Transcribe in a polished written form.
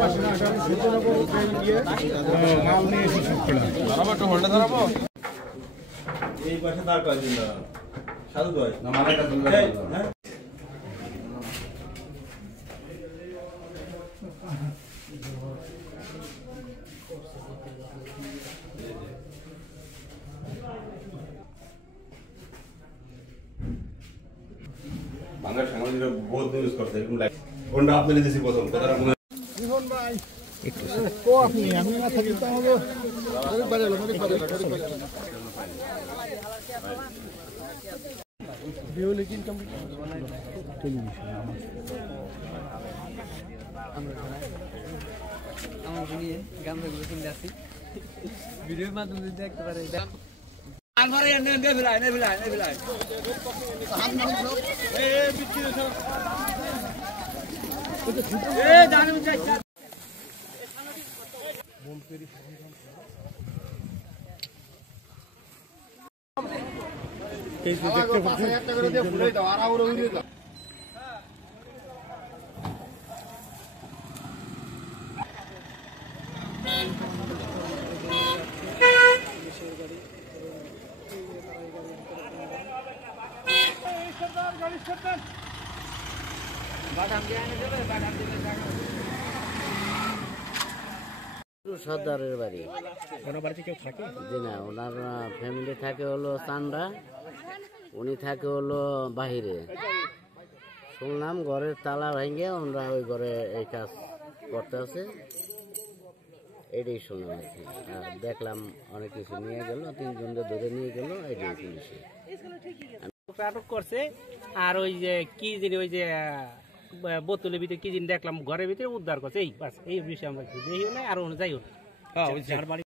মাল নিয়ে এসে শুট করা একটু হোল্ডে দাঁড়াবো এই পাশে তার কাজ দিন সাধু ভাই না মালাটা তুলবে হ্যাঁ বাংলা সাংবাদিকরা বহুত নিউজ করছে এরকম লাইক কোনটা আপনাদের দেশে প্রথম কথাটা মনে জীবন ভাই একটু কো আপনি আমি না থাকি তো হবে ভিডিও লেকিন কমপ্লিট টেলিভিশন আমরা নিয়ে গানগুলো শুনতে আসি ভিডিওর মাধ্যমে দেখতে পারে আনমারে এনে ফেলাই এই বিচ্ছিন্ন সব এই জানি চাই বলপেরি এই দেখতে পাচ্ছেন একটা করে দিয়ে ফুলাই দাও আর আউরে উড়িয়ে দাও সর্দারের বাড়ি ওনার বাড়িতে কেউ থাকে জি না ওনার ফ্যামিলি থাকে হলো চান্ডা উনি থাকে হলো বাহিরে শুনলাম ঘরের তালা ভেঙে ওনারা ওই ঘরে এই কাজ করতে আছে এটাই শুনলাম আর কি আর দেখলাম অনেক কিছু নিয়ে গেল 3 জনকে ধরে নিয়ে গেল এটাই পুলিশে আটক করছে আর ওই যে কি জিনিস ওই যে বোতলের ভিতরে কি জিনিস দেখলাম ঘরের ভিতরে উদ্ধার করছে এই বাস এই বিষয়ে আমরা যাই হোক না আর যাই হোক